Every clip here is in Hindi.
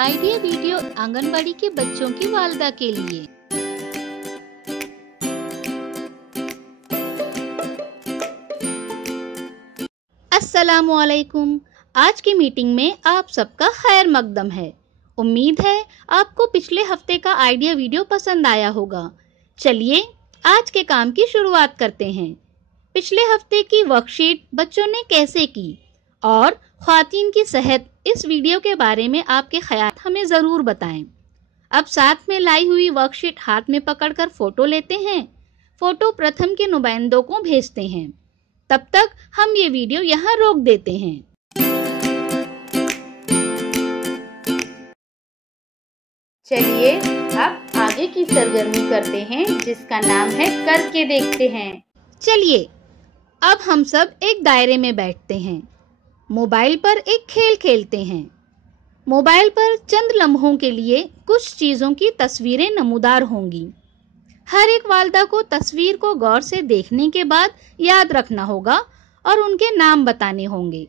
आइडिया वीडियो आंगनबाड़ी के बच्चों की वालिदा के लिए। अस्सलामुअलैकुम। आज की मीटिंग में आप सबका खैर मकदम है। उम्मीद है आपको पिछले हफ्ते का आइडिया वीडियो पसंद आया होगा। चलिए आज के काम की शुरुआत करते हैं। पिछले हफ्ते की वर्कशीट बच्चों ने कैसे की और ख्वातीन की सेहत, इस वीडियो के बारे में आपके ख्याल हमें ज़रूर बताएं। अब साथ में लाई हुई वर्कशीट हाथ में पकड़कर फ़ोटो लेते हैं। फ़ोटो प्रथम के नुमाइंदों को भेजते हैं। तब तक हम ये वीडियो यहाँ रोक देते हैं। चलिए अब आगे की सरगर्मी करते हैं, जिसका नाम है करके देखते हैं। चलिए अब हम सब एक दायरे में बैठते हैं। मोबाइल पर एक खेल खेलते हैं। मोबाइल पर चंद लम्हों के लिए कुछ चीज़ों की तस्वीरें नमूदार होंगी। हर एक वालिदा को तस्वीर को गौर से देखने के बाद याद रखना होगा और उनके नाम बताने होंगे।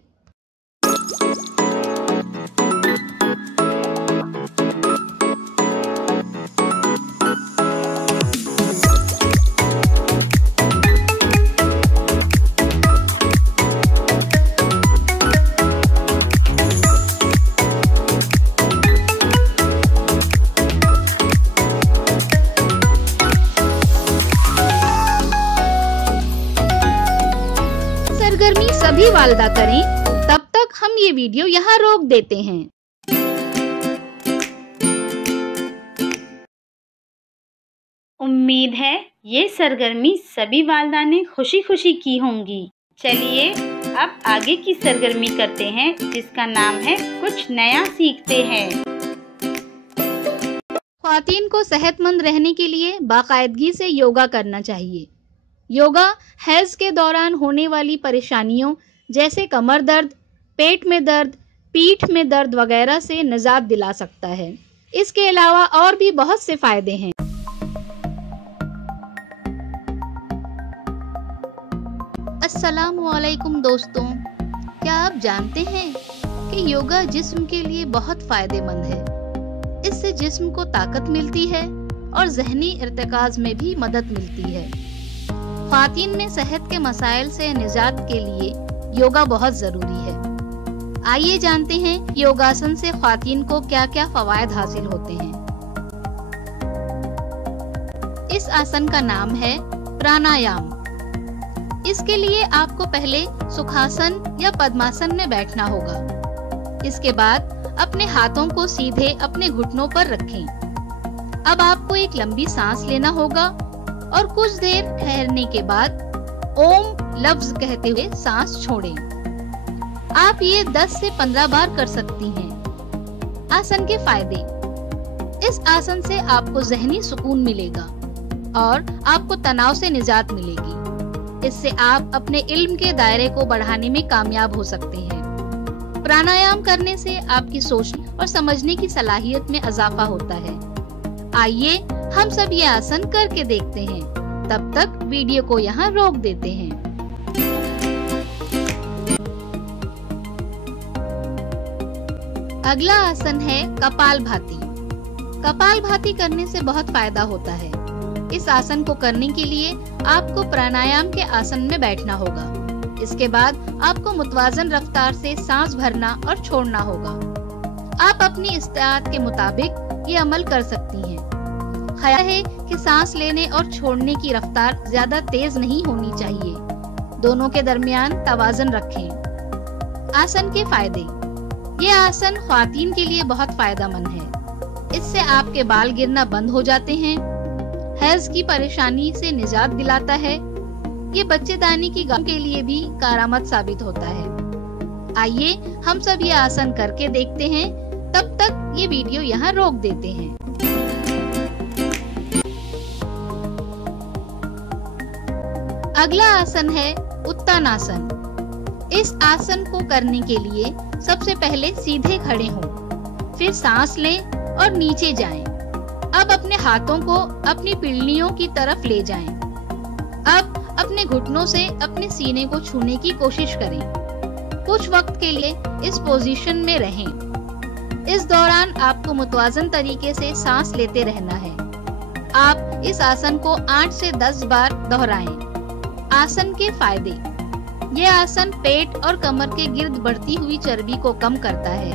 सरगर्मी सभी वालिदा करें, तब तक हम ये वीडियो यहाँ रोक देते हैं। उम्मीद है ये सरगर्मी सभी वालिदा ने खुशी खुशी की होंगी। चलिए अब आगे की सरगर्मी करते हैं, जिसका नाम है कुछ नया सीखते हैं। ख्वातीन को सेहतमंद रहने के लिए बाकायदगी से योगा करना चाहिए। योगा हैज़ के दौरान होने वाली परेशानियों जैसे कमर दर्द, पेट में दर्द, पीठ में दर्द वगैरह से निजात दिला सकता है। इसके अलावा और भी बहुत से फायदे हैं। अस्सलामुअलैकुम दोस्तों, क्या आप जानते हैं कि योगा जिस्म के लिए बहुत फायदेमंद है। इससे जिस्म को ताकत मिलती है और ज़हनी इर्तिकाज़ में भी मदद मिलती है। ख्वातीन में सेहत के मसाइल से निजात के लिए योगा बहुत जरूरी है। आइए जानते हैं योगासन से ख्वातीन को क्या क्या फवायद हासिल होते हैं। इस आसन का नाम है प्राणायाम। इसके लिए आपको पहले सुखासन या पद्मासन में बैठना होगा। इसके बाद अपने हाथों को सीधे अपने घुटनों पर रखें। अब आपको एक लंबी सांस लेना होगा और कुछ देर ठहरने के बाद ओम लफ्ज कहते हुए सांस छोड़ें। आप ये 10 से 15 बार कर सकती हैं। आसन के फायदे। इस आसन से आपको ज़हनी सुकून मिलेगा और आपको तनाव से निजात मिलेगी। इससे आप अपने इल्म के दायरे को बढ़ाने में कामयाब हो सकते हैं। प्राणायाम करने से आपकी सोचने और समझने की सलाहियत में इजाफा होता है। आइए हम सब ये आसन करके देखते हैं। तब तक वीडियो को यहाँ रोक देते हैं। अगला आसन है कपालभाति। कपालभाति करने से बहुत फायदा होता है। इस आसन को करने के लिए आपको प्राणायाम के आसन में बैठना होगा। इसके बाद आपको मुतवाजन रफ्तार से सांस भरना और छोड़ना होगा। आप अपनी इस्तात के मुताबिक ये अमल कर सकती हैं। ख्याल है कि सांस लेने और छोड़ने की रफ्तार ज्यादा तेज नहीं होनी चाहिए। दोनों के दरमियान तवाज़ुन रखें। आसन के फायदे। ये आसन ख्वातीन के लिए बहुत फायदेमंद है। इससे आपके बाल गिरना बंद हो जाते हैं। हैज़ की परेशानी से निजात दिलाता है। ये बच्चेदानी की गम के लिए भी कारआमद साबित होता है। आइए हम सब ये आसन करके देखते हैं। तब तक ये वीडियो यहाँ रोक देते हैं। अगला आसन है उत्तानासन। इस आसन को करने के लिए सबसे पहले सीधे खड़े हों, फिर सांस लें और नीचे जाएं। अब अपने हाथों को अपनी पिल्लियों की तरफ ले जाएं। अब अपने घुटनों से अपने सीने को छूने की कोशिश करें। कुछ वक्त के लिए इस पोजीशन में रहें। इस दौरान आपको मुतवाजन तरीके से सांस लेते रहना है। आप इस आसन को 8 से 10 बार दोहराएं। आसन के फायदे। ये आसन पेट और कमर के गिर्द बढ़ती हुई चर्बी को कम करता है।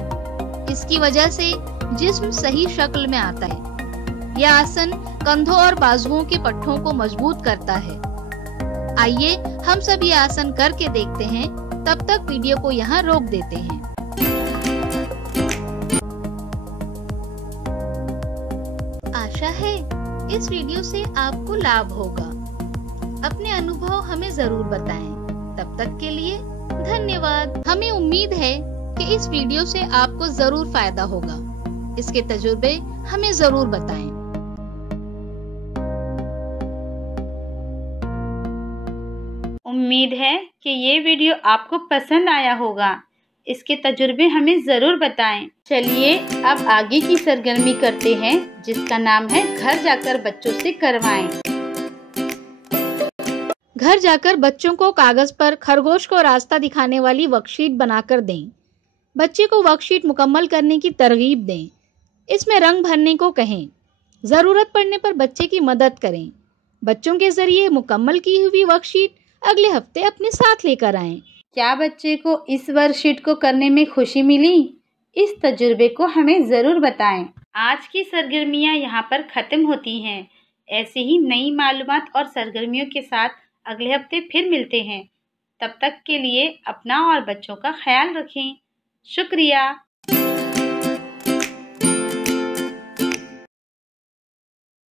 इसकी वजह से जिस्म सही शक्ल में आता है। यह आसन कंधों और बाजुओं के पट्टों को मजबूत करता है। आइए हम सब ये आसन करके देखते हैं। तब तक वीडियो को यहाँ रोक देते हैं। आशा है इस वीडियो से आपको लाभ होगा। अपने अनुभव हमें जरूर बताएं। तब तक के लिए धन्यवाद। हमें उम्मीद है कि इस वीडियो से आपको जरूर फायदा होगा। इसके तजुर्बे हमें जरूर बताएं। उम्मीद है कि ये वीडियो आपको पसंद आया होगा। इसके तजुर्बे हमें ज़रूर बताएं। चलिए अब आगे की सरगर्मी करते हैं, जिसका नाम है घर जाकर बच्चों से करवाएं। घर जाकर बच्चों को कागज पर खरगोश को रास्ता दिखाने वाली वर्कशीट बनाकर दें। बच्चे को वर्कशीट मुकम्मल करने की तरगीब दें। इसमें रंग भरने को कहें। ज़रूरत पड़ने पर बच्चे की मदद करें। बच्चों के जरिए मुकम्मल की हुई वर्कशीट अगले हफ्ते अपने साथ लेकर आएं। क्या बच्चे को इस वर्कशीट को करने में खुशी मिली? इस तजुर्बे को हमें ज़रूर बताएं। आज की सरगर्मियां यहाँ पर ख़त्म होती हैं। ऐसे ही नई मालूमात और सरगर्मियों के साथ अगले हफ्ते फिर मिलते हैं। तब तक के लिए अपना और बच्चों का ख्याल रखें। शुक्रिया।